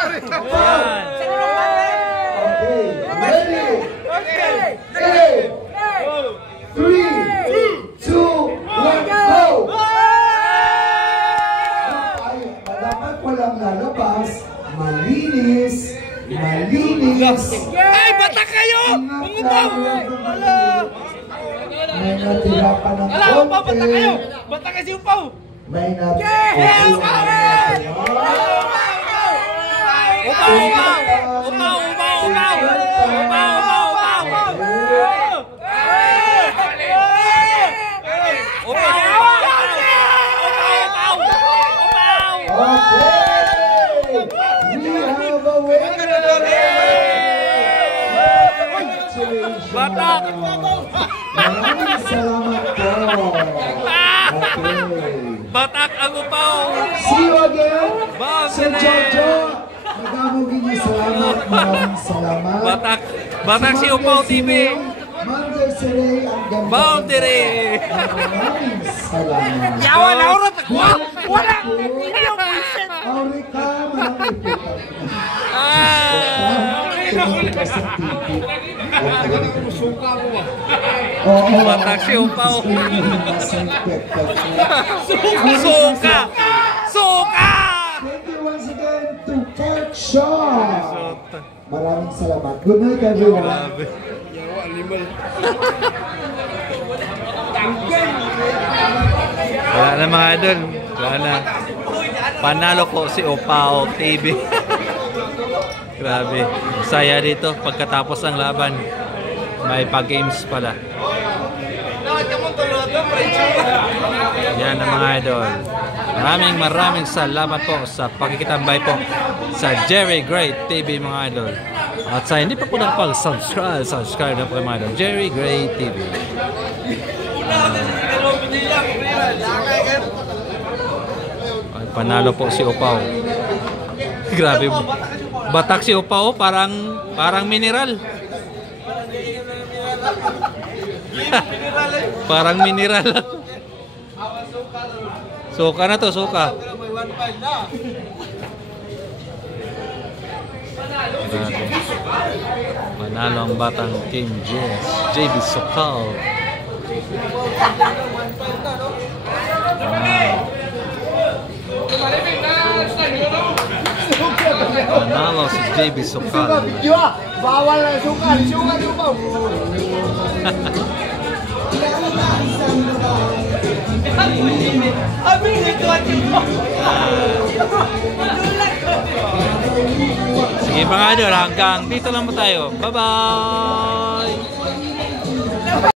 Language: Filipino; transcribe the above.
Yan. Okay, ready? Okay. 3, 2, 1, go! Ay, dapat walang lalabas. Malinis. Ay, bata kayo! Umupaw! May natira pa ng Ala, upaw, bata kayo! Bata kasi upaw! May natira. Batak! Maraming salamat po. Okay. Batak ang upaw! See you again. Boundary! Sir Jojo, magamugin niyo salamat. Maraming salamat. Batak si Upaw TV! Monday Saray, ang ganda. Boundary! Maraming salamat. Yawa na urot! Wala! Aurika, maraming Batak si Upaw! Suka! Suka! Thank you once again to Park Shaw. Maraming salamat. Good night everyone. Wala na mga idol. Wala na. Panalo po si Upaw TV. Grabe. Saya dito pagkatapos ng laban. May pa-games pala. Yan ang mga idol. Maraming salamat po sa pagkikitambay po sa Jerry Gray TV mga idol. At sa hindi pa po subscribe na po mga idol. Jerry Gray TV. Panalo po si Upaw. Grabe. Batak si Upaw, parang mineral. Parang mineral. Suka na to, suka. Manalo ang batang King JB Sokal. Manalo si JB Sokal. Bawal na suka. Sige mga idol, hanggang dito lang po tayo. Bye-bye!